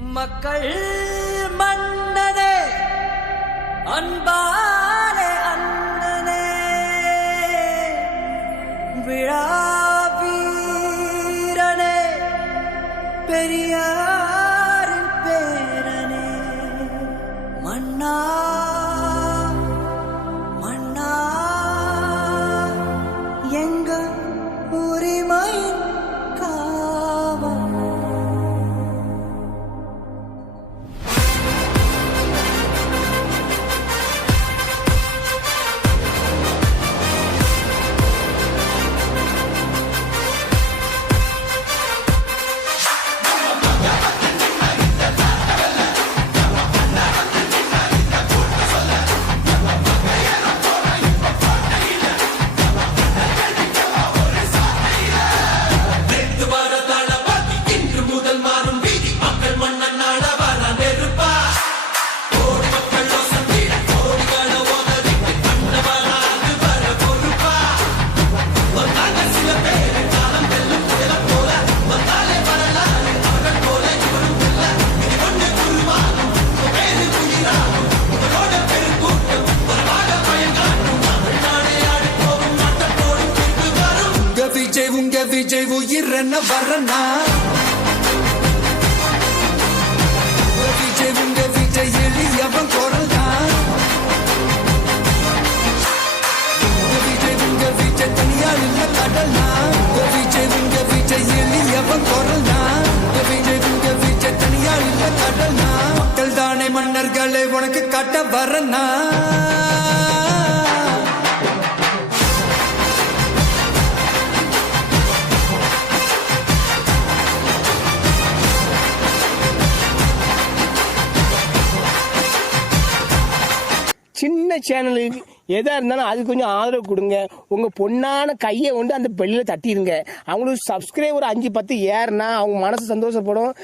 மக்கள் மன்னனே அன்பாலே அண்ணனே விழாவீரனே பெரியாரின் பேரனே மன்னா மன்னா எங்க உரிமையின் காவல். உங்க விஜய் உயிர் என்ன வரனா உங்க விஜய் எளியவன் குரல் தான் உங்க விஜய் தனியார் இல்ல கடல்னா உங்க விஜய் எளியவன் குரல் தான் உங்க விஜய் தனியார் இல்ல கடல்னா மக்கள் தானே மன்னர்களே உனக்கு காட்ட வரனா சின்ன சேனலுக்கு எதா இருந்தாலும் அது கொஞ்சம் ஆதரவு கொடுங்க. உங்க பொண்ணான கையை கொண்டு அந்த பெல்லில் தட்டிடுங்க. அவங்களுக்கு சப்ஸ்கிரைபர் 5-10 ஏறுனா அவங்க மனசு சந்தோஷப்படும்.